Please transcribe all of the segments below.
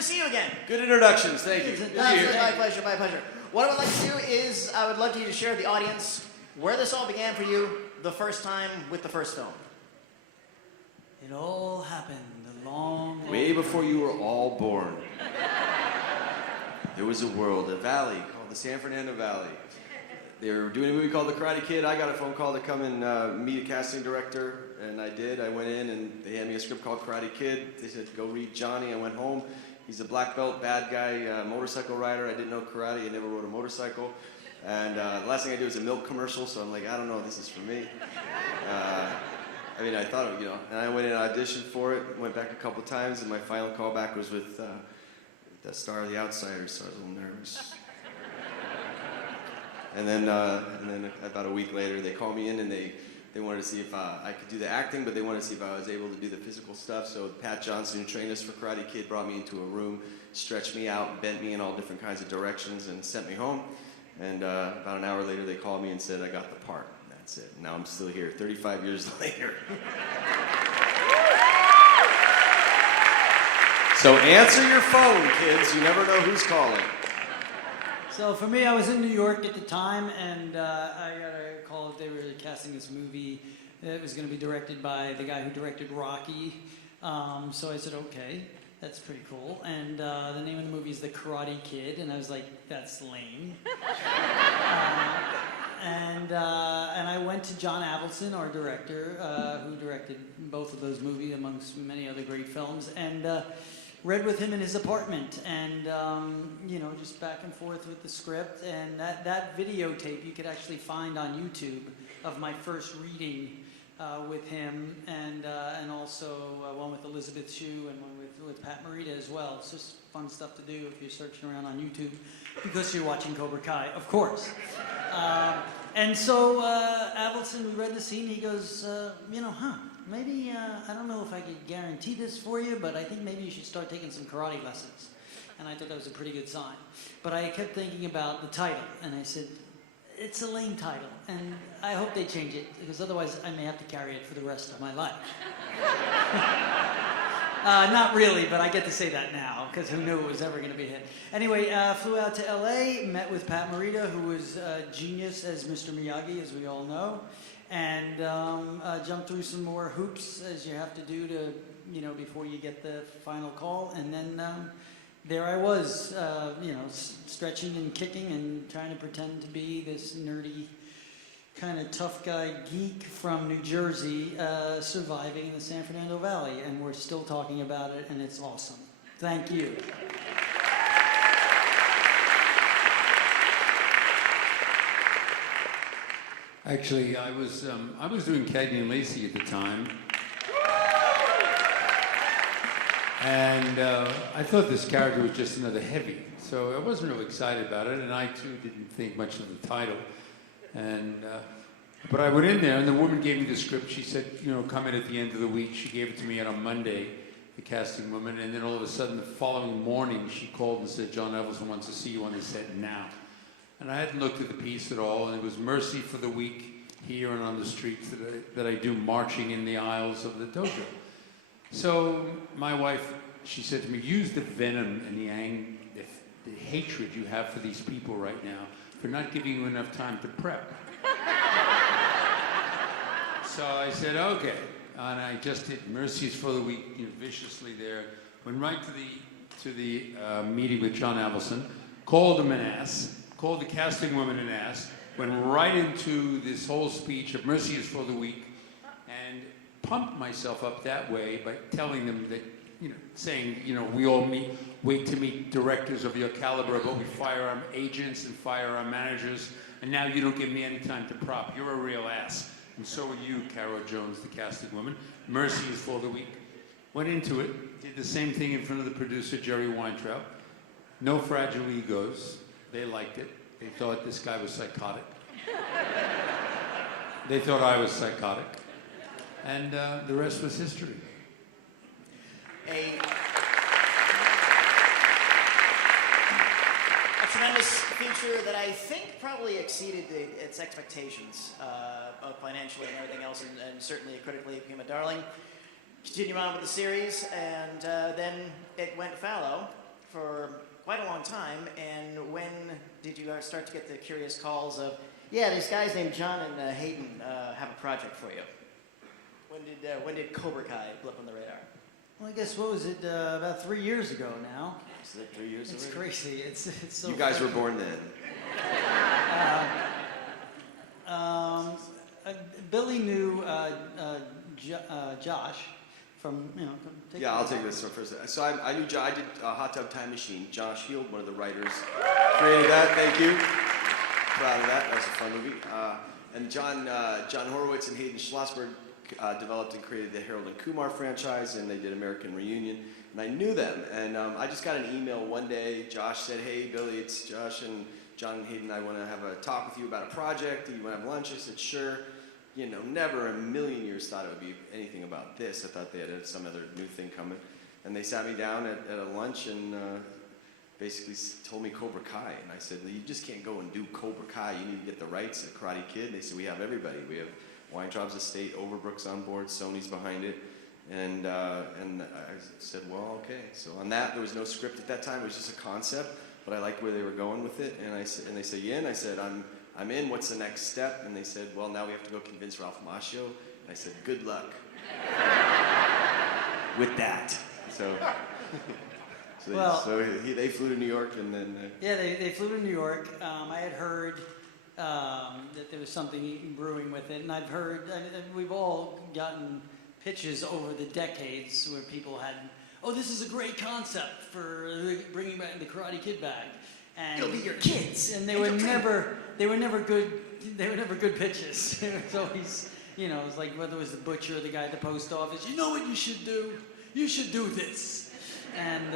to see you again. Good introductions, thank you. My pleasure, my pleasure. What I would like to do is, I would love you to share with the audience where this all began for you the first time with the first film. It all happened a long Way before you were all born. There was a world, a valley called the San Fernando Valley. They were doing a movie called The Karate Kid. I got a phone call to come and meet a casting director, and I did. I went in, and they handed me a script called Karate Kid. They said, go read Johnny. I went home. He's a black belt, bad guy, motorcycle rider. I didn't know karate. I never rode a motorcycle. And the last thing I did was a milk commercial, so I'm like, I don't know if this is for me. I mean, I thought, you know, and I went in and auditioned for it, went back a couple times, and my final callback was with the star of The Outsiders, so I was a little nervous. And then about a week later, they called me in, and they wanted to see if I could do the acting, but they wanted to see if I was able to do the physical stuff. So Pat Johnson, who trained us for Karate Kid, brought me into a room, stretched me out, bent me in all different kinds of directions, and sent me home. And about an hour later, they called me and said I got the part. That's it. Now I'm still here, 35 years later. So answer your phone, kids. You never know who's calling. So for me, I was in New York at the time, and I got a call that they were casting this movie. It was going to be directed by the guy who directed Rocky. So I said, okay, that's pretty cool. And the name of the movie is The Karate Kid, and I was like, that's lame. And I went to John Avildsen, our director, who directed both of those movies, amongst many other great films, and read with him in his apartment, and you know, just back and forth with the script. And that videotape you could actually find on YouTube of my first reading with him, and also one with Elizabeth Shue and one with Pat Morita as well. It's just fun stuff to do if you're searching around on YouTube, because you're watching Cobra Kai, of course. And so Avildsen, we read the scene, he goes, you know, maybe, I don't know if I could guarantee this for you, but I think maybe you should start taking some karate lessons. And I thought that was a pretty good sign. But I kept thinking about the title, and I said, it's a lame title, and I hope they change it, because otherwise I may have to carry it for the rest of my life. Not really, but I get to say that now, because who knew it was ever going to be a hit. Anyway, flew out to LA, met with Pat Morita, who was a genius as Mr. Miyagi, as we all know, and jumped through some more hoops, as you have to do to, you know, before you get the final call. And then there I was, you know, stretching and kicking and trying to pretend to be this nerdy, kind of tough guy geek from New Jersey, surviving in the San Fernando Valley, and we're still talking about it, and it's awesome. Thank you. Actually, I was doing Cagney and Lacey at the time, and I thought this character was just another heavy, so I wasn't real excited about it, and I too didn't think much of the title. And but I went in there, and the woman gave me the script. She said, you know, come in at the end of the week. She gave it to me on a Monday, the casting woman, and then all of a sudden the following morning she called and said, John Avildsen wants to see you on the set now. And I hadn't looked at the piece at all, and it was Mercy for the Week here and on the streets that I do, marching in the aisles of the dojo. So my wife, she said to me, use the venom and the hatred you have for these people right now for not giving you enough time to prep. So I said, okay. And I just did Mercies for the Week, you know, viciously there. Went right to the meeting with John Avildsen, called him an ass, called the casting woman an ass, went right into this whole speech of Mercy is for the Weak, and pumped myself up that way by telling them that, you know, saying, you know, we all wait to meet directors of your caliber, but we fire our agents and fire our managers, and now you don't give me any time to prop. You're a real ass. And so are you, Caro Jones, the casting woman. Mercy is for the Weak. Went into it, did the same thing in front of the producer, Jerry Weintraub. No fragile egos. They liked it. They thought this guy was psychotic. They thought I was psychotic. And the rest was history. A tremendous feature that I think probably exceeded its expectations, both financially and everything else, and certainly critically it became a darling. Continued on with the series, and then it went fallow for quite a long time, and when did you start to get the curious calls of, yeah, these guys named John and Hayden have a project for you? When did Cobra Kai blip on the radar? Well, I guess, what was it, about 3 years ago now. Is that 3 years It's already? crazy. It's so You guys were fresh. born then. Billy knew Josh from, Yeah, I'll take this one first. So I knew I did Hot Tub Time Machine. Josh Heald, one of the writers, created that. Thank you. Proud of that. That was a fun movie. And John Horowitz and Hayden Schlossberg developed and created the Harold and Kumar franchise, and they did American Reunion. And I knew them. And I just got an email one day. Josh said, "Hey, Billy, it's Josh and John and Hayden. I want to have a talk with you about a project. Do you want to have lunch?" I said, "Sure." Never in a million years thought it would be anything about this. I thought they had some other new thing coming. And they sat me down at a lunch and basically told me Cobra Kai. And I said, "You just can't go and do Cobra Kai. You need to get the rights at Karate Kid." And they said, "We have everybody. We have Weintraub's estate, Overbrook's on board, Sony's behind it." And I said, "Well, okay." So on that, there was no script at that time. It was just a concept, but I liked where they were going with it. And they said, "Yeah." And I said, I'm in. What's the next step?" And they said, "Well, now we have to go convince Ralph Macchio." And I said, "Good luck with that." So, they flew to New York, and then Yeah, they flew to New York. I had heard that there was something brewing with it, and I've heard, we've all gotten pitches over the decades where people had, "Oh, this is a great concept for bringing back the Karate Kid back." And It'll be your kids. And they were never good. They were never good pitches. It was always, it was like whether it was the butcher or the guy at the post office. "You know what you should do? You should do this." And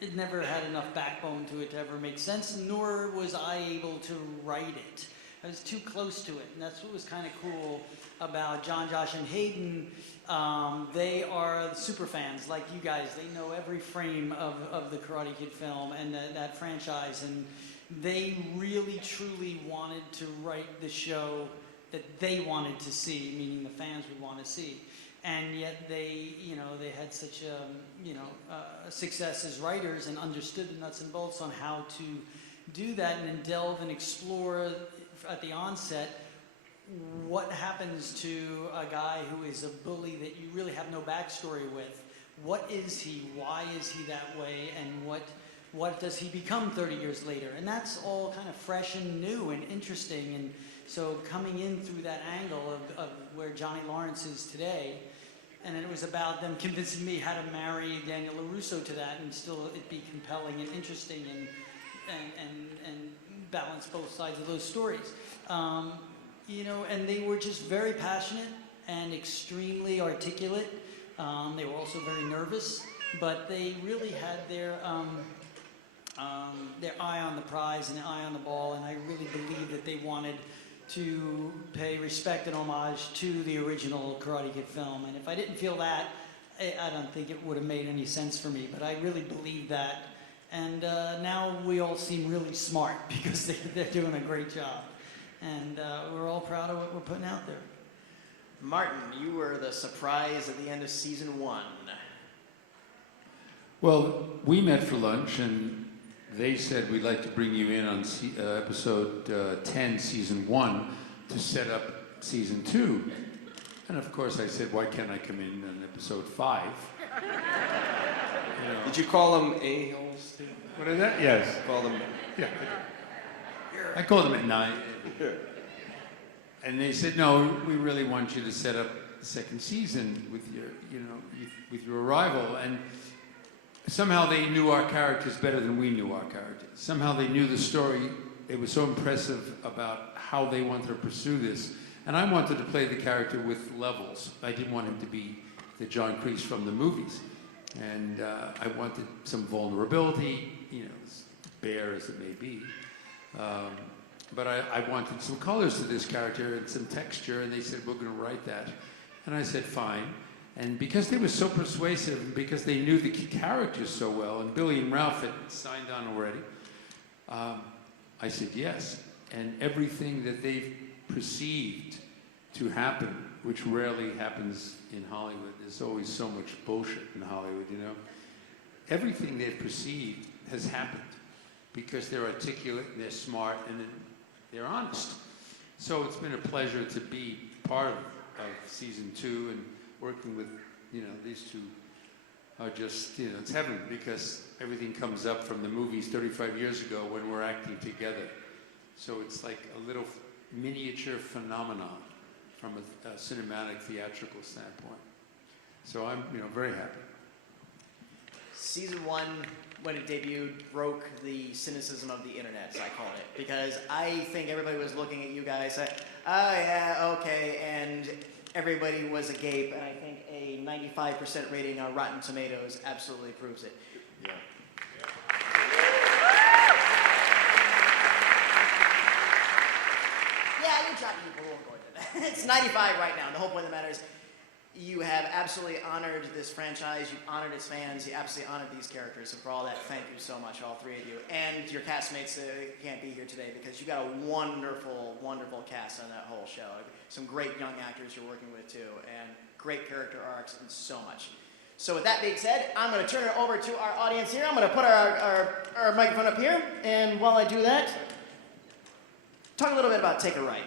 it never had enough backbone to it to ever make sense. Nor was I able to write it. I was too close to it, and that's what was kind of cool about John, Josh, and Hayden. They are super fans like you guys. They know every frame of the Karate Kid film and that franchise, and they really truly wanted to write the show that they wanted to see, meaning the fans would want to see. And yet they had such a success as writers and understood the nuts and bolts on how to do that, and then delve and explore at the onset what happens to a guy who is a bully that you really have no backstory with. What is he? Why is he that way? And what does he become 30 years later? And that's all kind of fresh and new and interesting. And so coming in through that angle of where Johnny Lawrence is today, and it was about them convincing me how to marry Daniel LaRusso to that and still it be compelling and interesting and balance both sides of those stories. And they were just very passionate and extremely articulate. They were also very nervous, but they really had their eye on the prize and their eye on the ball, and I really believe that they wanted to pay respect and homage to the original Karate Kid film. And if I didn't feel that, I don't think it would have made any sense for me, but I really believe that. And now we all seem really smart because they're doing a great job. And we're all proud of what we're putting out there. Martin, you were the surprise at the end of season 1. Well, we met for lunch, and they said, "We'd like to bring you in on episode 10, season 1, to set up season 2. And of course I said, "Why can't I come in on episode 5? Did you call them a-holes too? What is that? Yes. Call them. Yeah. I called them at 9. And they said, "No, we really want you to set up the second season with your arrival." And somehow they knew our characters better than we knew our characters. Somehow they knew the story. It was so impressive about how they wanted to pursue this. And I wanted to play the character with levels. I didn't want him to be the John Kreese from the movies. And I wanted some vulnerability, as bare as it may be. But I wanted some colors to this character and some texture, and they said, "We're going to write that." And I said, "Fine." And because they were so persuasive, and because they knew the key characters so well, and Billy and Ralph had signed on already, I said yes. And everything that they've perceived to happen, which rarely happens in Hollywood, there's always so much bullshit in Hollywood, everything they've perceived has happened because they're articulate, and they're smart, and they're honest. So it's been a pleasure to be part of season 2 and working with, these two are just, it's heaven because everything comes up from the movies 35 years ago when we're acting together. So it's like a little miniature phenomenon from a cinematic, theatrical standpoint. So I'm, very happy. Season 1, when it debuted, broke the cynicism of the internet, as I call it, because I think everybody was looking at you guys like, oh yeah, okay, and everybody was agape, and I think a 95% rating on Rotten Tomatoes absolutely proves it. Yeah. Yeah, you tried people won't go into that. It's 95 right now. The whole point of the matter is you have absolutely honored this franchise, you've honored its fans, you absolutely honored these characters. So for all that, thank you so much, all three of you. And your castmates can't be here today because you got a wonderful, wonderful cast on that whole show. Some great young actors you're working with too, and great character arcs and so much. So with that being said, I'm going to turn it over to our audience here. I'm going to put our microphone up here, and while I do that, talk a little bit about Take a Right.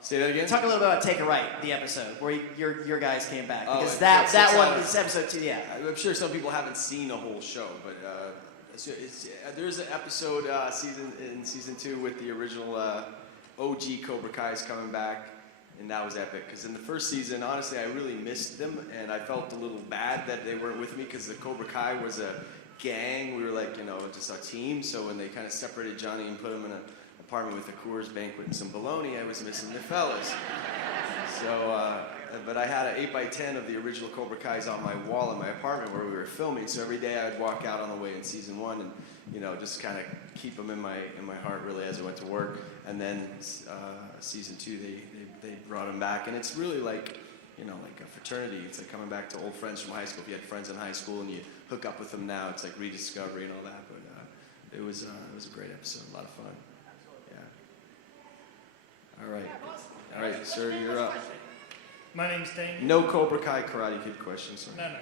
Say that again? Talk a little bit about Take a Right, the episode where your guys came back. Oh, Because it's this episode too, yeah. I'm sure some people haven't seen the whole show, but there's an episode in season 2 with the original OG Cobra Kai's coming back, and that was epic. Because in the first season, honestly, I really missed them, and I felt a little bad that they weren't with me because the Cobra Kai was a gang. We were like, just a team. So when they kind of separated Johnny and put him in an apartment with a Coors Banquet and some bologna, I was missing the fellas. So, but I had an 8x10 of the original Cobra Kai's on my wall in my apartment where we were filming. So every day I would walk out on the way in season 1 and, just kind of keep them in my heart really as I went to work. And then season 2, they brought them back, and it's really like, like a fraternity. It's like coming back to old friends from high school. If you had friends in high school and you hook up with them now, it's like rediscovery and all that. But it was a great episode, a lot of fun. All right, sir, you're up. My name's Damien. No Cobra Kai Karate Kid questions, sir. No.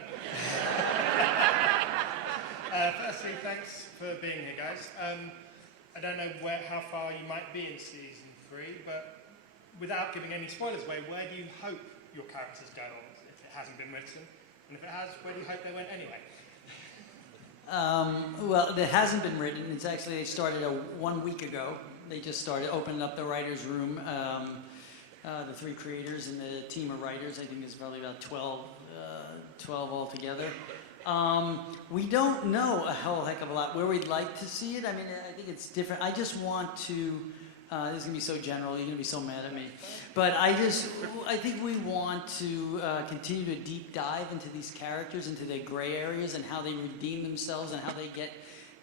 Firstly, thanks for being here, guys. I don't know how far you might be in season 3, but without giving any spoilers away, where do you hope your characters go if it hasn't been written? And if it has, where do you hope they went anyway? Well, it hasn't been written. It's actually, they started 1 week ago. They just started opening up the writer's room. The 3 creators and the team of writers, I think there's probably about 12 altogether. We don't know a whole heck of a lot where we'd like to see it. I mean, I think it's different. I just want to, this is going to be so general, you're going to be so mad at me. But I think we want to continue to deep dive into these characters, into their gray areas and how they redeem themselves and how they get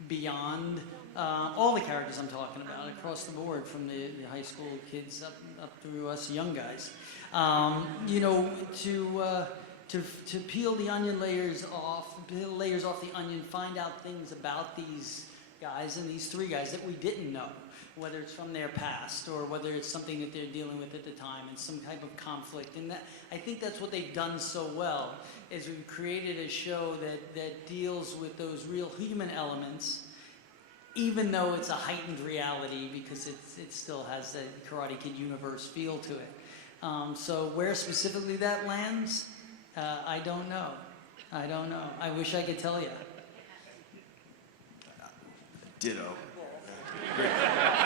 beyond all the characters I'm talking about across the board, from the high school kids up through us young guys. To peel the onion layers off the onion, find out things about these guys and these 3 guys that we didn't know, whether it's from their past or whether it's something that they're dealing with at the time and some type of conflict. And that, I think that's what they've done so well, is we've created a show that deals with those real human elements, even though it's a heightened reality because it still has that Karate Kid universe feel to it. So where specifically that lands, I don't know. I wish I could tell you. Ditto.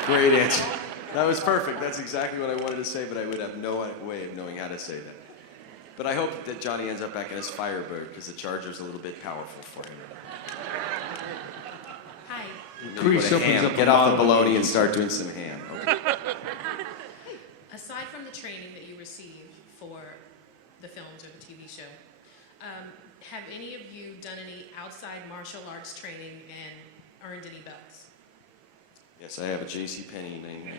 Great answer. That was perfect. That's exactly what I wanted to say, but I would have no way of knowing how to say that. But I hope that Johnny ends up back in his Firebird because the Charger's a little bit powerful for him. Hi. Chris opens up Get off the bologna and start doing some ham. Okay. Aside from the training that you receive for the films or the TV show, have any of you done any outside martial arts training and earned any belts? Yes, I have a JCPenney name.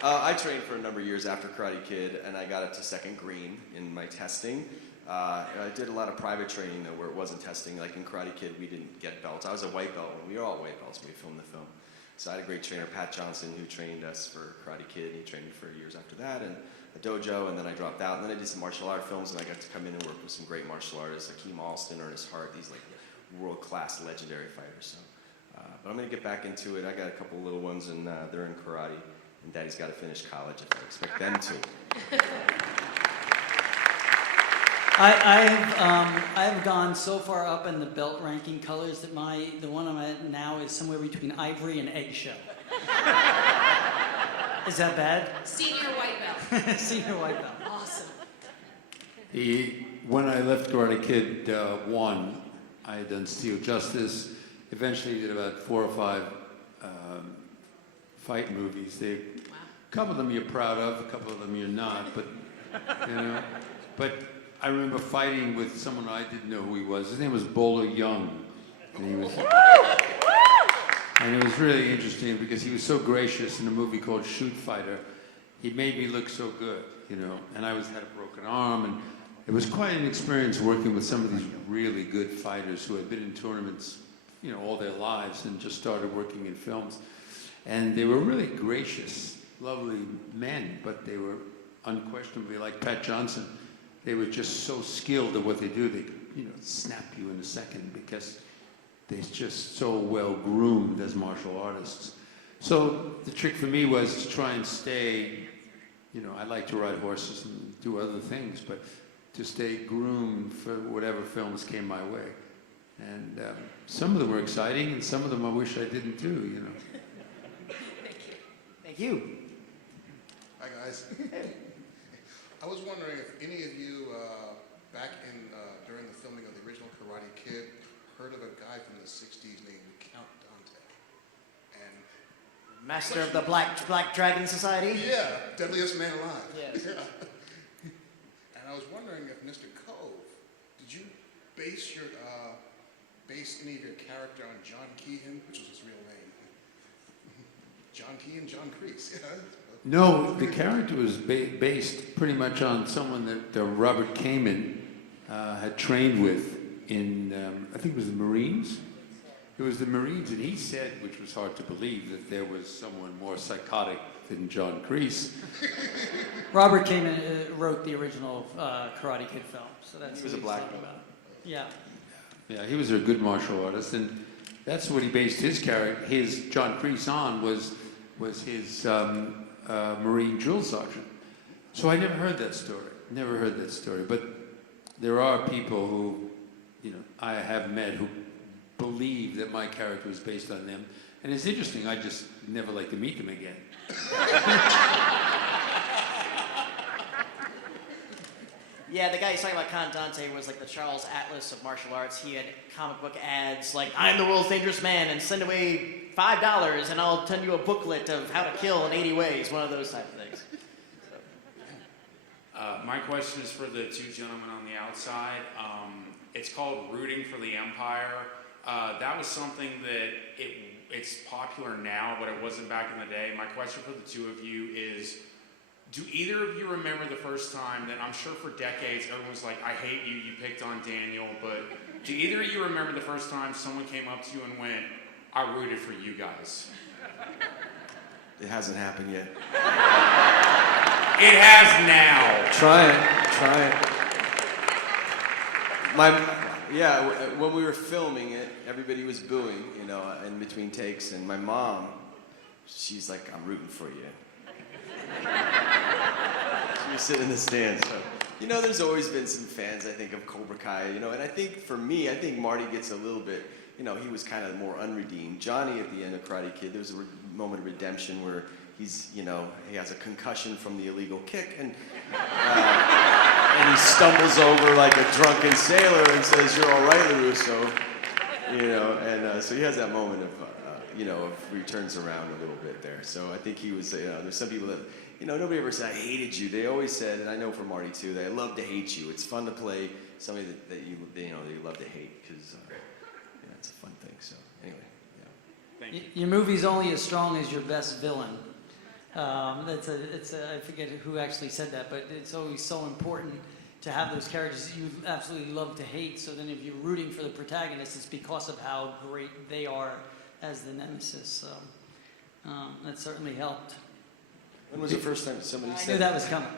I trained for a number of years after Karate Kid, and I got it to 2nd green in my testing. I did a lot of private training, though, where it wasn't testing. Like in Karate Kid, we didn't get belts. I was a white belt. We were all white belts when we filmed the film. So I had a great trainer, Pat Johnson, who trained us for Karate Kid. He trained me for years after that, and a dojo, and then I dropped out. And then I did some martial art films, and I got to come in and work with some great martial artists, Akeem Alston, Ernest Hart, these like world-class legendary fighters. So, but I'm gonna get back into it. I got a couple little ones, and they're in karate, and Daddy's got to finish college if I expect them to. I have gone so far up in the belt ranking colors that the one I'm at now is somewhere between ivory and eggshell. Is that bad? Senior white belt. Senior white belt. Awesome. When I left Karate Kid 1, I had done Steel Justice. Eventually did about 4 or 5 fight movies. A couple of them you're proud of, a couple of them you're not, but you know. But I remember fighting with someone I didn't know who he was. His name was Bowler Young. And it was really interesting because he was so gracious in a movie called Shoot Fighter. He made me look so good, you know. And I had a broken arm, and it was quite an experience working with some of these really good fighters who had been in tournaments, you know, all their lives and just started working in films. And they were really gracious, lovely men, but they were unquestionably like Pat Johnson. They were just so skilled at what they do. They could, you know, snap you in a second because they're just so well groomed as martial artists. So the trick for me was to try and stay, you know, I like to ride horses and do other things, but to stay groomed for whatever films came my way. And some of them were exciting, and some of them I wish I didn't do, you know. Thank you. Hi, guys. I was wondering if any of you, back in during the filming of the original Karate Kid, heard of a guy from the 60s named Count Dante. And Master of the Black Dragon Society? yeah, deadliest man alive. Yes. Yeah. And I was wondering if Mr. Kove, did you base any of your character on John Keehan, which was his real name? John Keehan, John Kreese. Yeah. No, the character was based pretty much on someone that Robert Kamen had trained with in, I think it was the Marines. It was the Marines, and he said, which was hard to believe, that there was someone more psychotic than John Kreese. Robert Kamen wrote the original Karate Kid film, so that's He was what a black talking belt. about. Yeah. Yeah, he was a good martial artist, and that's what he based his character, his John Kreese on, was his Marine drill sergeant. So I never heard that story. But there are people who, you know, I have met who believe that my character was based on them. And it's interesting, I just never like to meet them again. Yeah, the guy he's talking about, Count Dante, was like the Charles Atlas of martial arts. He had comic book ads like, I'm the world's dangerous man, and send away $5 and I'll send you a booklet of how to kill in 80 ways, one of those type of things. My question is for the two gentlemen on the outside. It's called Rooting for the Empire. That was something that it's popular now, but it wasn't back in the day. My question for the two of you is, do either of you remember the first time that, I'm sure for decades, everyone was like, I hate you, you picked on Daniel, but do either of you remember the first time someone came up to you and went, I rooted for you guys? It hasn't happened yet. It has now. Try it. When we were filming it, everybody was booing, you know, in between takes, and my mom, she's like, I'm rooting for you. She was sitting in the stands. So, you know, there's always been some fans, I think, of Cobra Kai, you know, and I think for me, I think Marty gets a little bit, you know, he was kind of more unredeemed. Johnny at the end of Karate Kid, there was a moment of redemption where he's, you know, he has a concussion from the illegal kick, and he stumbles over like a drunken sailor and says, "You're all right, LaRusso," you know, and so he has that moment of, you know, of he turns around a little bit there. So I think he was, you know, there's some people that, you know, nobody ever said, I hated you. They always said, and I know for Marty too, that I love to hate you. It's fun to play somebody that you know, that you love to hate, because yeah, it's a fun thing. So anyway, yeah. Thank you. Your movie's only as strong as your best villain. I forget who actually said that, but it's always so important to have those characters that you absolutely love to hate. So then if you're rooting for the protagonist, it's because of how great they are as the nemesis. That certainly helped. When was the first time somebody I said knew that was coming.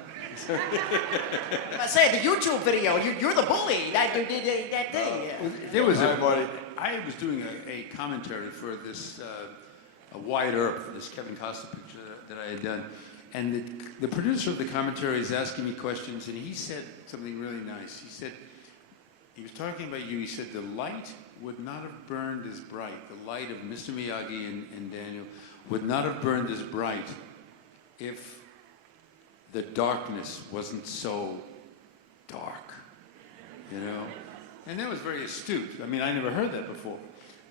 I say the YouTube video. You're the bully. That you did that thing. Yeah. There was Hi, Marty. I was doing a commentary for this a Wyatt Earp, this Kevin Costner picture that I had done, and the producer of the commentary is asking me questions, and he said something really nice. He said, he was talking about you. He said the light would not have burned as bright. The light of Mr. Miyagi and Daniel would not have burned as bright if the darkness wasn't so dark, you know? And that was very astute. I mean, I never heard that before.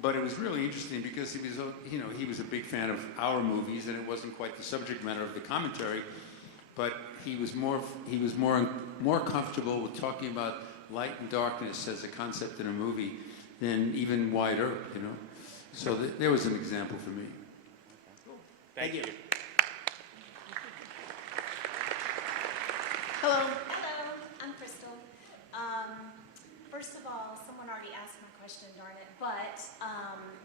But it was really interesting because he was, you know, he was a big fan of our movies, and it wasn't quite the subject matter of the commentary, but he was more comfortable with talking about light and darkness as a concept in a movie than even Wyatt Earp, you know? So there was an example for me. Thank you. Hello. Hello, I'm Crystal. First of all, someone already asked my question, darn it. But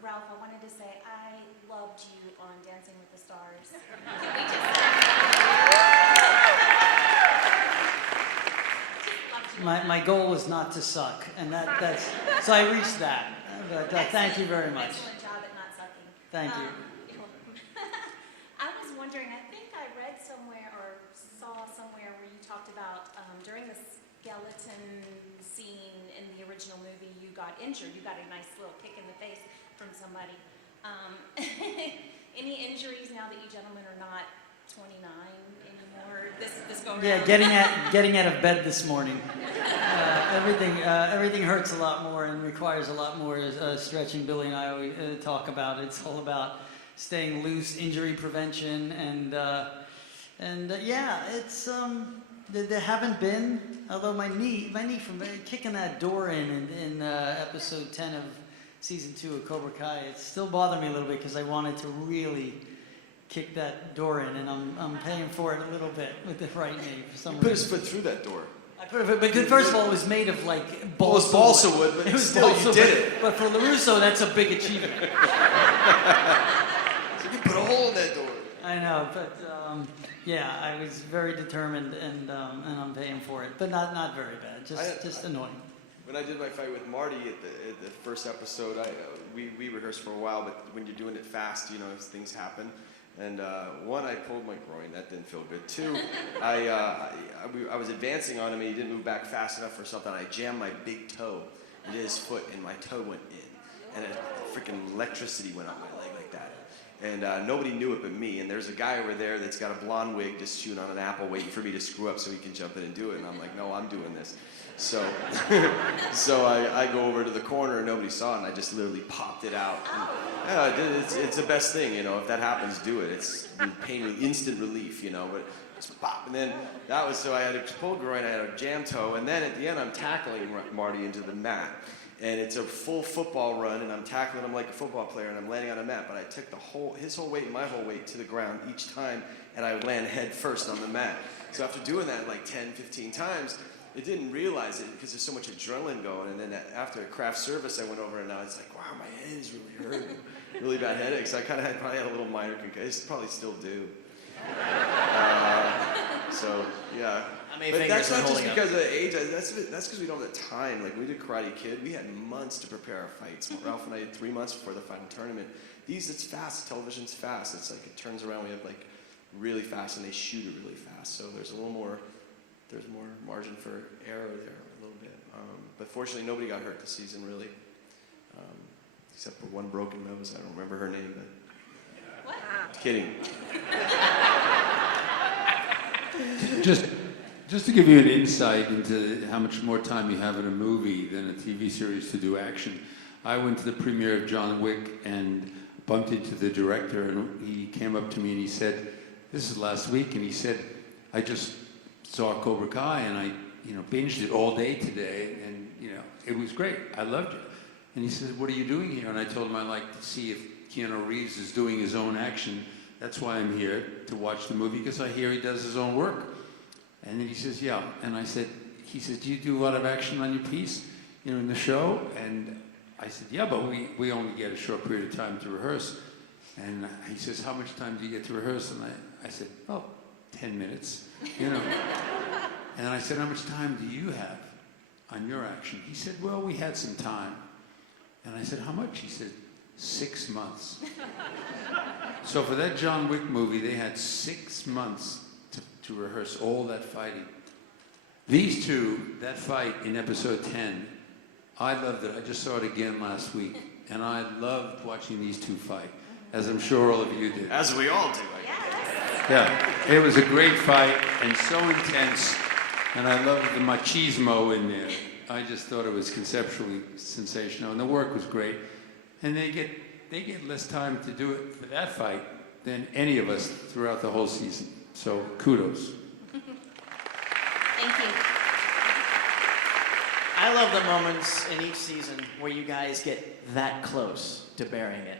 Ralph, I wanted to say I loved you on Dancing with the Stars. Can we just loved you. My goal was not to suck, and that's so I reached that. But thank you very much. Excellent job at not sucking. Thank you. You're welcome. I was wondering, I think I read somewhere or saw somewhere where you talked about during the skeleton scene in the original movie, you got injured. You got a nice little kick in the face from somebody. Any injuries now that you gentlemen are not 29 anymore? This go around? Yeah, getting out of bed this morning. Everything hurts a lot more and requires a lot more stretching. Billy and I always talk about. It's all about staying loose, injury prevention, and yeah, it's there haven't been. Although my knee from kicking that door in episode 10 of season 2 of Cobra Kai, it still bothered me a little bit because I wanted to really kick that door in, and I'm paying for it a little bit with the right knee for some You put his reason. foot through that door. I put it, but first of all, it was made of like Well, it was balsa wood, but It was still, balsa you did wood. it. But for LaRusso, that's a big achievement. So you put a hole in that door. I know, but yeah, I was very determined, and I'm paying for it, but not very bad, just annoying. When I did my fight with Marty at the first episode, we rehearsed for a while, but when you're doing it fast, you know, things happen. And one, I pulled my groin. That didn't feel good. Two, I was advancing on him, and he didn't move back fast enough or something. I jammed my big toe into his foot, and my toe went in. And a freaking electricity went up my leg like that. And nobody knew it but me. And there's a guy over there that's got a blonde wig just chewing on an apple waiting for me to screw up so he can jump in and do it. And I'm like, no, I'm doing this. So so I go over to the corner and nobody saw it, and I just literally popped it out. And, it's the best thing, you know. If that happens, do it. It's instant relief, you know. But just pop. And then that was, so I had a pulled groin, I had a jam toe, and then at the end I'm tackling Marty into the mat. And it's a full football run, and I'm tackling him like a football player, and I'm landing on a mat. But I took his whole weight and my whole weight to the ground each time, and I would land head first on the mat. So after doing that like 10, 15 times, I didn't realize it because there's so much adrenaline going. And then after a craft service, I went over, and I was like, wow, my head is really hurting. Really bad headaches. I kind of probably had a little minor concussion. Probably still do. So, yeah. But that's not just because of the age. That's because we don't have the time. Like, we did Karate Kid. We had months to prepare our fights. Ralph and I did 3 months before the final tournament. It's fast. Television's fast. It's like it turns around. We have, like, really fast, and they shoot it really fast. So there's a little more... There's more margin for error there a little bit. But fortunately, nobody got hurt this season, really. Except for one broken nose. I don't remember her name, but... What? Kidding. Just to give you an insight into how much more time you have in a movie than a TV series to do action, I went to the premiere of John Wick and bumped into the director, and he came up to me and he said, this is last week, and he said, I just saw Cobra Kai, and I, binged it all day today, and, it was great. I loved it. And he said, what are you doing here? And I told him I like to see if Keanu Reeves is doing his own action. That's why I'm here, to watch the movie, because I hear he does his own work. And then he says, yeah. And he said, do you do a lot of action on your piece, in the show? And I said, yeah, but we only get a short period of time to rehearse. And he says, how much time do you get to rehearse? And I said, oh, 10 minutes, you know. And I said, how much time do you have on your action? He said, well, we had some time. And I said, how much? He said, 6 months. So for that John Wick movie, they had 6 months to rehearse all that fighting. These two, that fight in episode 10, I loved it. I just saw it again last week. And I loved watching these two fight, as I'm sure all of you did. As we all do, I guess. Yeah, it was a great fight and so intense. And I loved the machismo in there. I just thought it was conceptually sensational. And the work was great. And they get less time to do it for that fight than any of us throughout the whole season. So kudos. Thank you. I love the moments in each season where you guys get that close to burying it,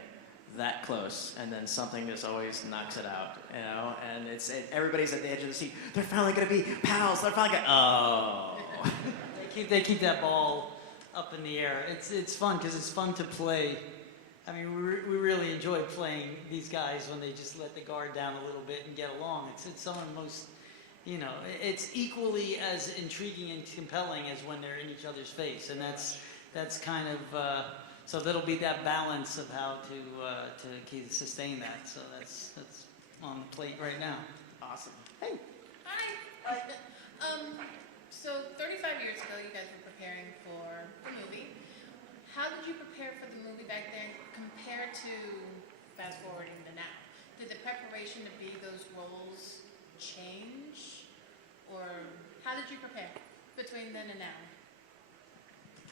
that close, and then something just always knocks it out, you know. And everybody's at the edge of the seat. They're finally going to be pals. They're finally going. Oh. They keep that ball up in the air. It's fun because it's fun to play. I mean, we really enjoy playing these guys when they just let the guard down a little bit and get along. It's some of the most, you know, it's equally as intriguing and compelling as when they're in each other's face, and that's kind of so that'll be that balance of how to sustain that. So that's on the plate right now. Awesome. Hey. Hi. So 35 years ago, you guys were preparing for the movie. How did you prepare for the movie back then compared to fast forwarding to now? Did the preparation to be those roles change? Or how did you prepare between then and now?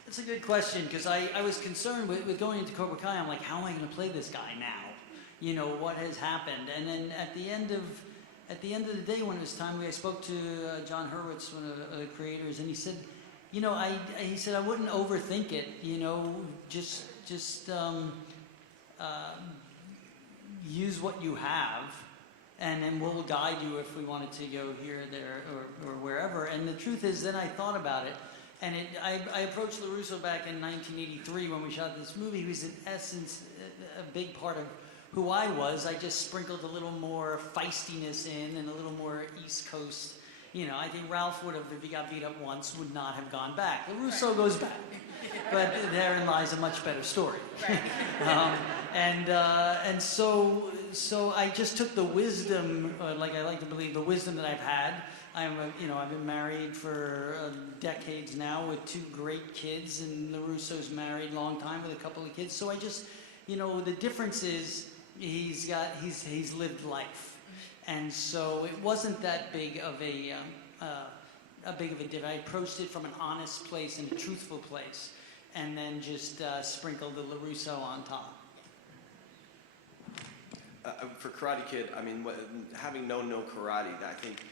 That's a good question, because I was concerned with going into Cobra Kai. I'm like, how am I going to play this guy now? You know, what has happened? And then at the end of the day, when it was time, I spoke to John Hurwitz, one of the creators, and he said, you know, he said I wouldn't overthink it. You know, just use what you have, and then we'll guide you if we wanted to go here, there, or wherever. And the truth is, then I thought about it, and I approached LaRusso back in 1983 when we shot this movie. He was in essence a big part of who I was. I just sprinkled a little more feistiness in and a little more East Coast. You know, I think Ralph would have, if he got beat up once, would not have gone back. LaRusso goes back. But therein lies a much better story. And so I just took the wisdom, like I like to believe, the wisdom that I've had. I've been married for decades now with 2 great kids, and LaRusso's married a long time with a couple of kids. So I just, you know, the difference is he's lived life. And so it wasn't that big of a difference. I approached it from an honest place and a truthful place, and then just sprinkled the LaRusso on top. For Karate Kid, I mean, having known no karate, I think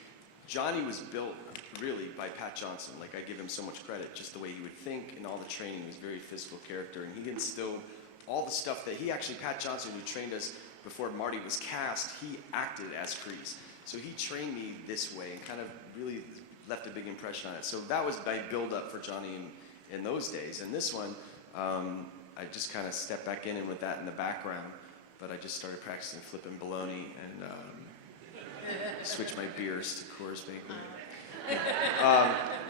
Johnny was built really by Pat Johnson. Like, I give him so much credit, just the way he would think and all the training. He was a very physical character, and he instilled all the stuff that Pat Johnson, who trained us before Marty was cast, he acted as Kreese. So he trained me this way and kind of really left a big impression on it. So that was my build-up for Johnny in those days. And this one, I just kind of stepped back in and with that in the background, but I just started practicing flipping bologna and switched my beers to Coors Banquet.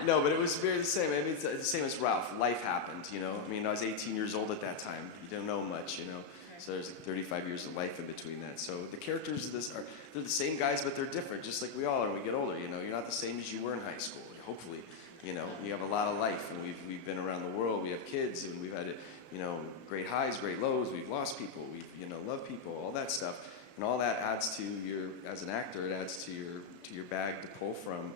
No, but it was very the same. I mean, it's the same as Ralph. Life happened, you know. I mean, I was 18 years old at that time. You don't know much, you know. So there's like 35 years of life in between that. So the characters they're the same guys, but they're different, just like we all are when we get older, you know. You're not the same as you were in high school. Hopefully, you know, you have a lot of life, and we've been around the world. We have kids, and we've had, you know, great highs, great lows. We've lost people. We've, you know, loved people. All that stuff, and all that adds to your, as an actor, it adds to your bag to pull from.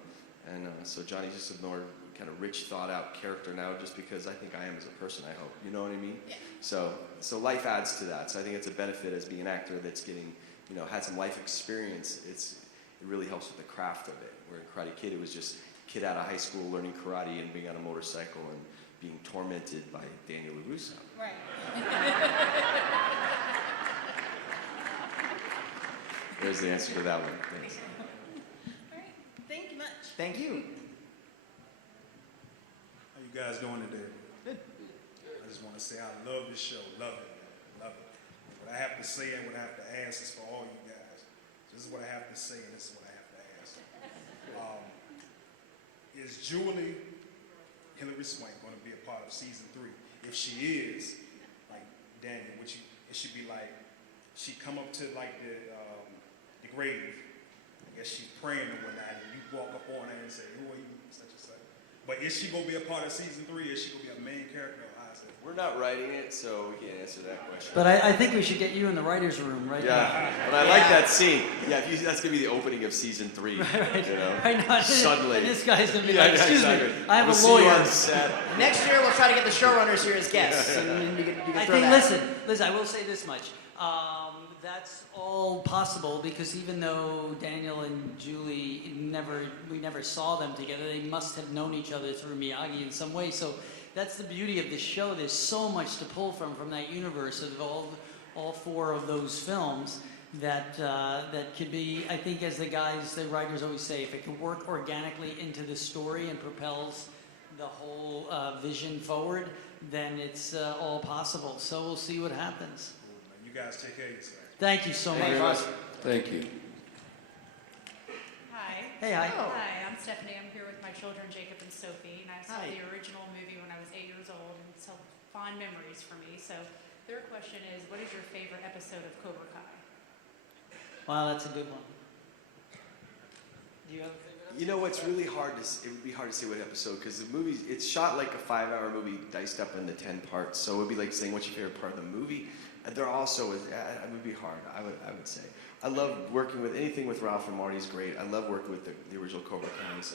And so Johnny's just a more kind of rich, thought-out character now, just because I think I am as a person, I hope. You know what I mean? Yeah. So life adds to that. So I think it's a benefit as being an actor that's getting, you know, had some life experience. It really helps with the craft of it. Where in Karate Kid, it was just a kid out of high school learning karate and being on a motorcycle and being tormented by Daniel LaRusso. Right. There's the answer to that one. Thanks. All right. Thank you much. Thank you. How you guys doing today? Good. I just want to say I love this show. Love it, man. Love it. What I have to say and what I have to ask is for all you guys. This is what I have to say and this is what I have to ask. Is Julie Hilary Swank going to be a part of season 3? If she is, like Daniel, it should be like she come up to like the grave. I guess she's praying and whatnot, and you walk up on her and say, "Who are you?" Such and such. But is she gonna be a part of season 3? Is she gonna be a main character? Or how is it? We're not writing it, so we can't answer that question. But I think we should get you in the writer's room right now. Yeah, but I like that scene. Yeah, that's gonna be the opening of season 3. Right. You know, Right now, suddenly. this guy's gonna be Yeah, like, excuse exactly. me, I have We'll a see you lawyer. on set. Next year, we'll try to get the showrunners here as guests. And you can I throw think, that. listen, I will say this much. That's all possible because even though Daniel and Julie we never saw them together, they must have known each other through Miyagi in some way. So that's the beauty of this show. There's so much to pull from that universe of all 4 of those films that could be, I think, as the writers always say, if it can work organically into the story and propels the whole vision forward, then it's all possible. So we'll see what happens. You guys take care of yourself. Thank you so much. Thank you. Hi. Hey, hi. Hi, I'm Stephanie. I'm here with my children, Jacob and Sophie, and I saw Hi. the original movie when I was 8 years old, and it's so fond memories for me. So their question is, what is your favorite episode of Cobra Kai? Wow, that's a good one. Do you have a favorite? You know what's really hard it would be hard to say what episode, because the movie, it's shot like a 5-hour movie diced up into 10 parts. So it would be like saying what's your favorite part of the movie. There also is, it would be hard, I would say. I love working with anything with Ralph and Marty's great. I love working with the original Cobra Kai's.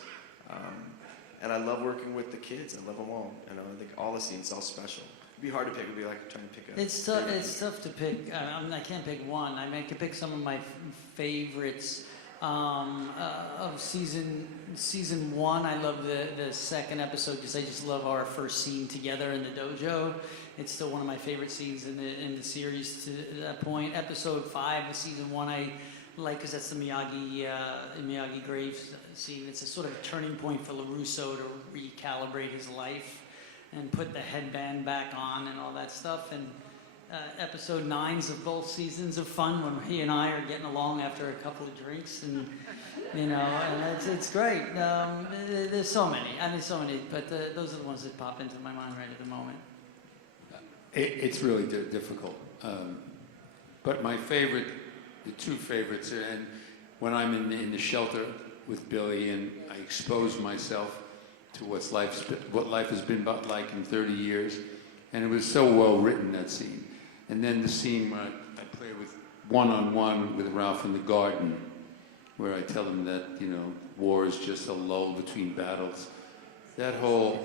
And I love working with the kids. I love them all. You know, I think all the scenes, all special. It'd be hard to pick. It'd be like trying to pick a... It's tough to pick. I can't pick one. I mean, I could pick some of my favorites of season 1. I love the second episode because I just love our first scene together in the dojo. It's still one of my favorite scenes in the series to that point. Episode 5 of season 1 I like because that's the Miyagi grave scene. It's a sort of a turning point for LaRusso to recalibrate his life and put the headband back on and all that stuff. And episode 9s of both seasons of fun when he and I are getting along after a couple of drinks, and and it's great. There's so many, but those are the ones that pop into my mind right at the moment. It's really difficult. But my favorite, the 2 favorites, and when I'm in the shelter with Billy and I expose myself to what life has been like in 30 years, and it was so well written, that scene. And then the scene where I play with one-on-one with Ralph in the garden, where I tell him that, war is just a lull between battles. That whole...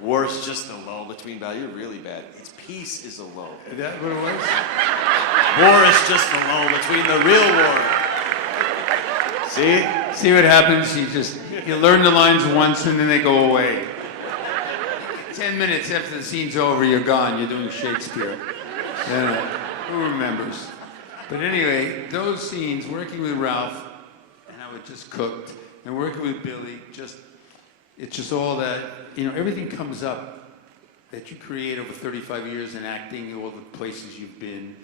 War is just a lull between battles. You're really bad. It's peace is a lull. Is that what it was? War is just a lull between the real war. See what happens? You learn the lines once and then they go away. 10 minutes after the scene's over, you're gone. You're doing Shakespeare. Who remembers? But anyway, those scenes, working with Ralph, and how it just cooked, and working with Billy, it's just all that, everything comes up that you create over 35 years in acting, all the places you've been,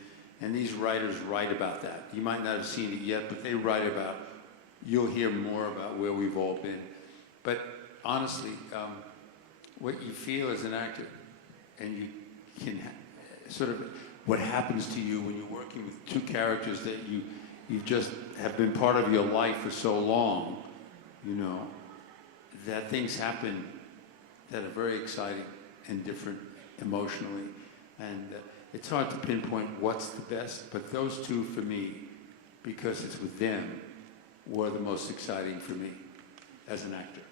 and these writers write about that. You might not have seen it yet, but they write about, you'll hear more about where we've all been. But honestly, what you feel as an actor, and you can sort of, what happens to you when you're working with 2 characters that you just have been part of your life for so long, that things happen that are very exciting and different emotionally. And it's hard to pinpoint what's the best, but those 2 for me, because it's with them, were the most exciting for me as an actor.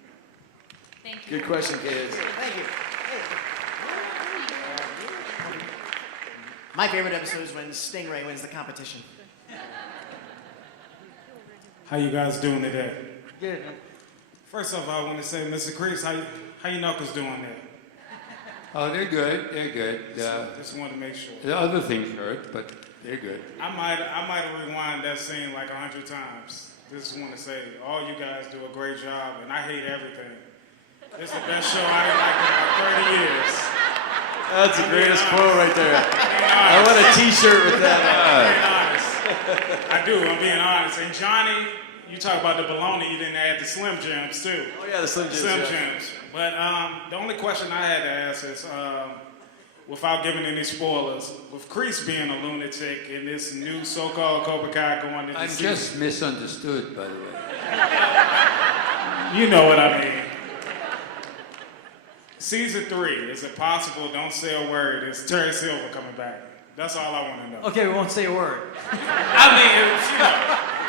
Thank you. Good question, kids. Thank you. My favorite episode is when Stingray wins the competition. How you guys doing today? Good. First off, I want to say, Mr. Crease, how you knuckles doing there? Oh, they're good. They're good. Just want to make sure. The other things hurt, but they're good. I might have rewind that scene like 100 times. Just want to say, all you guys do a great job, and I hate everything. It's the best show I didn't like in about 30 years. That's the greatest quote right there. I want a T-shirt with that. I do, I'm being honest. And Johnny, you talk about the bologna, you didn't add the Slim Jims too. Oh yeah, the Slim Jims. Slim yeah. Jims. But the only question I had to ask is, without giving any spoilers, with Kreese being a lunatic and this new so-called Cobra Kai going into I'm season, just misunderstood, by the way. you know what I mean. Season 3, is it possible, don't say a word, is Terry Silver coming back? That's all I want to know. Okay, we won't say a word. I mean,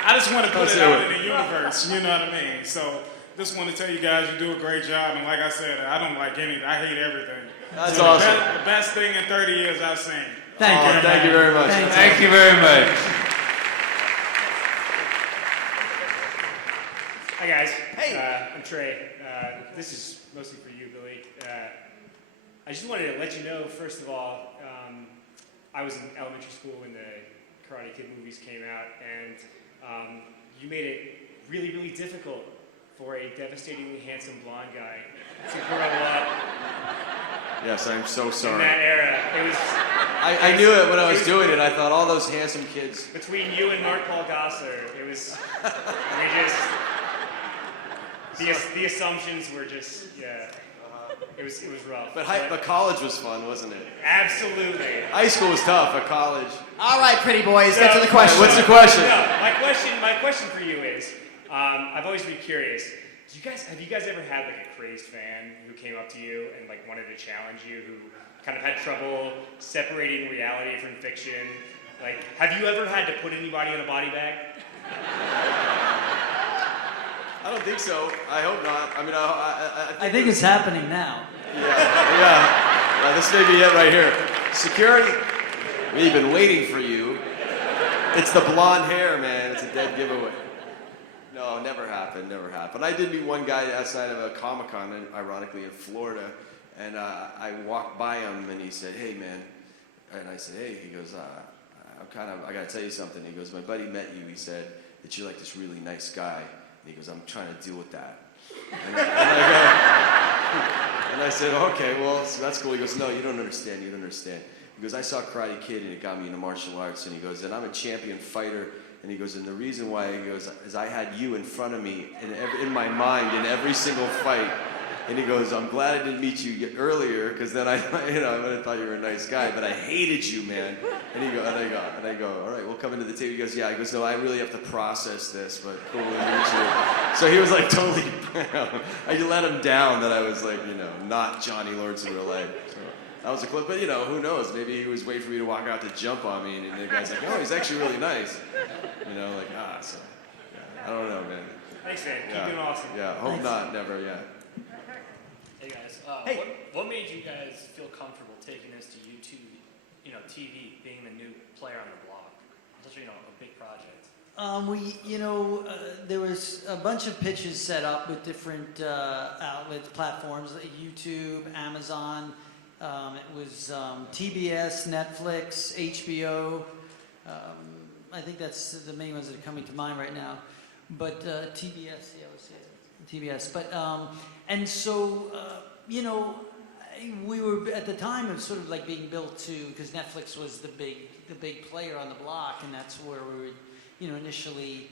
I just want to put it out in the universe, you know what I mean? So, just want to tell you guys you do a great job, and like I said, I don't like anything, I hate everything. That's so awesome. The best thing in 30 years I've seen. Thank you. Thank you very much. Thank you very much. Hi guys. Hey. I'm Trey. This is mostly for you, Billy. I just wanted to let you know, first of all, I was in elementary school when the Karate Kid movies came out, and you made it really, really difficult for a devastatingly handsome blonde guy to grow up Yes, I'm so in sorry. that era. It was I knew it when I was doing it. I thought all those handsome kids. between you and Mark Paul Gosselaar. It was the assumptions were just It was rough. But college was fun, wasn't it? Absolutely. High school was tough, but college. All right, pretty boys, get to the question. What's the question? No, my question for you is, I've always been curious. Have you guys ever had like a crazed fan who came up to you and like wanted to challenge you, who kind of had trouble separating reality from fiction? Like, have you ever had to put anybody in a body bag? I don't think so. I hope not. I mean, I think it's happening now. Yeah, this may be it right here. Security, we've been waiting for you. It's the blonde hair, man. It's a dead giveaway. No, never happened. I did meet one guy outside of a Comic-Con, ironically in Florida, and I walked by him and he said, "Hey, man," and I said, "Hey," he goes, I gotta tell you something. He goes, "My buddy met you. He said that you're like this really nice guy." And he goes, "I'm trying to deal with that." And I said, "Okay, well, so that's cool." He goes, "No, you don't understand. He goes, "I saw Karate Kid and it got me into martial arts." And he goes, "And I'm a champion fighter." And he goes, "And the reason why," he goes, "is I had you in front of me in my mind in every single fight." And he goes, "I'm glad I didn't meet you earlier, because then I would have thought you were a nice guy, but I hated you, man." And I go, "All right, we'll come into the table." He goes, "Yeah." He goes, "No, I really have to process this, but cool to meet you." So he was like totally, I let him down that I was like, not Johnny Lawrence in real life. So that was a clip, but who knows? Maybe he was waiting for me to walk out to jump on me, and the guy's like, "Oh, he's actually really nice." So yeah, I don't know, man. Thanks, man. Keep doing awesome. Yeah, hope not, never, yeah. Hey guys, Hey. What made you guys feel comfortable taking this to YouTube, TV, being the new player on the block? Such a big project. There was a bunch of pitches set up with different outlets, platforms, like YouTube, Amazon. It was TBS, Netflix, HBO. I think that's the main ones that are coming to mind right now. But TBS, yeah, I would say TBS. But and so we were at the time of sort of like being built to, because Netflix was the big player on the block, and that's where we were, initially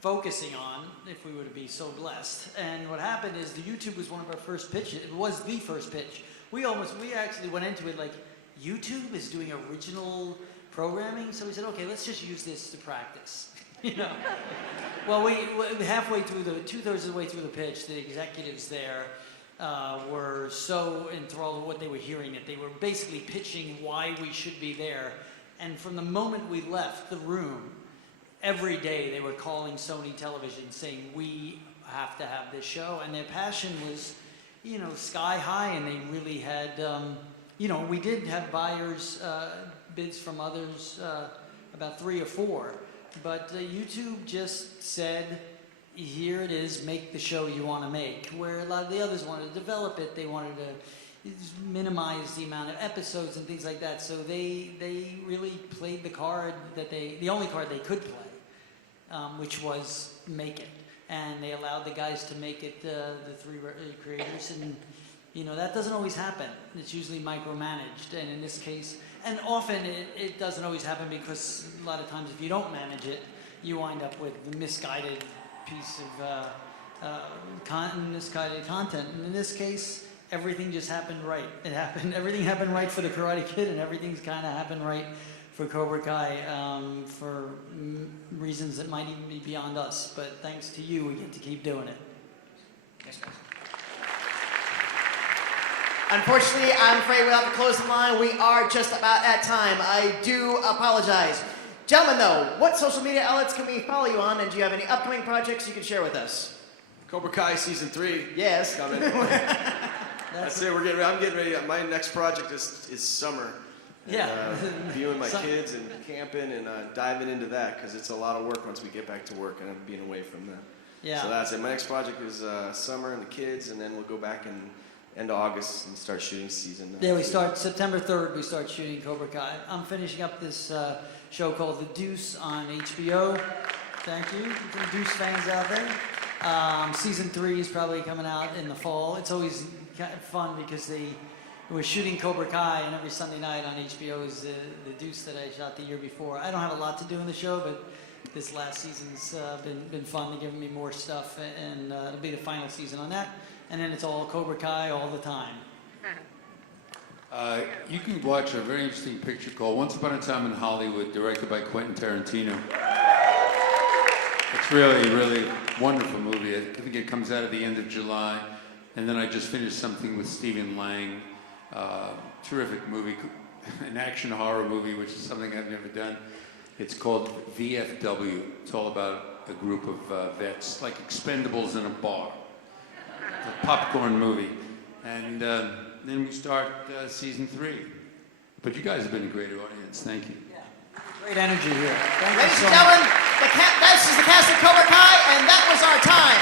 focusing on if we were to be so blessed. And what happened is the YouTube was one of our first pitches. It was the first pitch. We actually went into it like, YouTube is doing original programming, so we said, okay, let's just use this to practice. Well, we halfway through two-thirds of the way through the pitch, the executives there were so enthralled with what they were hearing that they were basically pitching why we should be there. And from the moment we left the room, every day they were calling Sony Television saying, "We have to have this show." And their passion was, sky high, and they really had, we did have buyers, bids from others, about 3 or 4. But YouTube just said, "Here it is, make the show you want to make." Where a lot of the others wanted to develop it, they wanted to minimize the amount of episodes and things like that. So they really played the only card they could play, which was make it. And they allowed the guys to make it, the 3 creators, and You know, that doesn't always happen. It's usually micromanaged, and in this case, and often it doesn't always happen because a lot of times if you don't manage it, you wind up with a misguided piece of misguided content. And in this case, everything just happened right. Everything happened right for the Karate Kid, and everything's kind of happened right for Cobra Kai for reasons that might even be beyond us. But thanks to you, we get to keep doing it. Thanks, guys. Unfortunately, I'm afraid we'll have to close the line. We are just about at time. I do apologize. Gentlemen, though, what social media outlets can we follow you on, and do you have any upcoming projects you can share with us? Cobra Kai season 3. Yes. Coming. That's it. I'm getting ready. My next project is summer. And, Yeah. viewing my kids and camping and diving into that because it's a lot of work once we get back to work and I'm being away from them. Yeah. So that's it. My next project is summer and the kids, and then we'll go back in end of August and start shooting season. Yeah, we start September 3rd. We start shooting Cobra Kai. I'm finishing up this show called The Deuce on HBO. Thank you for the Deuce fans out there. Season 3 is probably coming out in the fall. It's always kind of fun because we're shooting Cobra Kai, and every Sunday night on HBO is the Deuce that I shot the year before. I don't have a lot to do in the show, but this last season's been fun. They're giving me more stuff, and it'll be the final season on that. And then it's all Cobra Kai all the time. You can watch a very interesting picture called Once Upon a Time in Hollywood, directed by Quentin Tarantino. It's really, really wonderful movie. I think it comes out at the end of July. And then I just finished something with Stephen Lang. Terrific movie, an action horror movie, which is something I've never done. It's called VFW. It's all about a group of vets, like Expendables in a bar. It's a popcorn movie. And then we start season 3. But you guys have been a great audience. Thank you. Yeah. Great energy here. Thank you Ladies so and much. gentlemen, this is the cast of Cobra Kai, and that was our time.